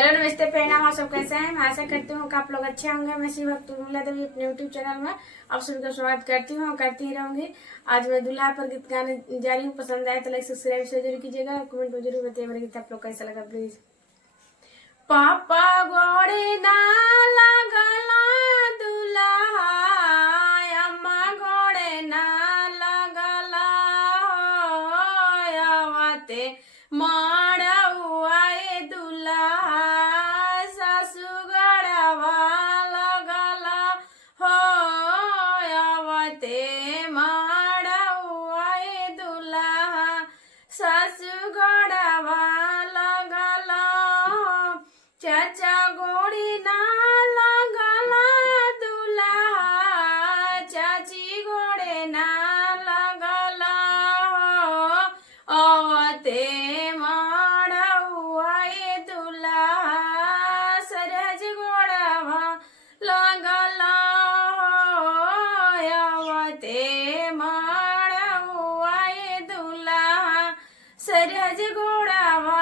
हेलो नमस्ते प्रणाम। आप सब कैसे हैं? मैं आशा करती हूँ कि आप लोग अच्छे होंगे। मैं शिव भक्त उर्मिला देवी अपने यूट्यूब चैनल में आप सभी का स्वागत करती हूँ और करती ही रहूंगी। आज मैं दूल्हा पर गीत गाने जा रही हूँ। पसंद आए तो लाइक सब्सक्राइब से जरूर कीजिएगा। कमेंट में जरूर बताइए मेरा गीत आप लोग कैसा लगा प्लीज। पापा गोड़े ना लगला दूल्हा, अम्मा गोड़े ना लगला आवते माड़ुआए दूल्हा, सासु गड़वा लगला हो आवते माड़ुआए दूल्हा, सासु गड़वा लगला चाचा गोड़ी ना लगला दूल्हा, चाची गोड़े ना लगला आवते माड़ुआए दूल्हा, सरहज गोड़वा लगला आवते माड़ुआए दूल्हा, सरहज गोड़वा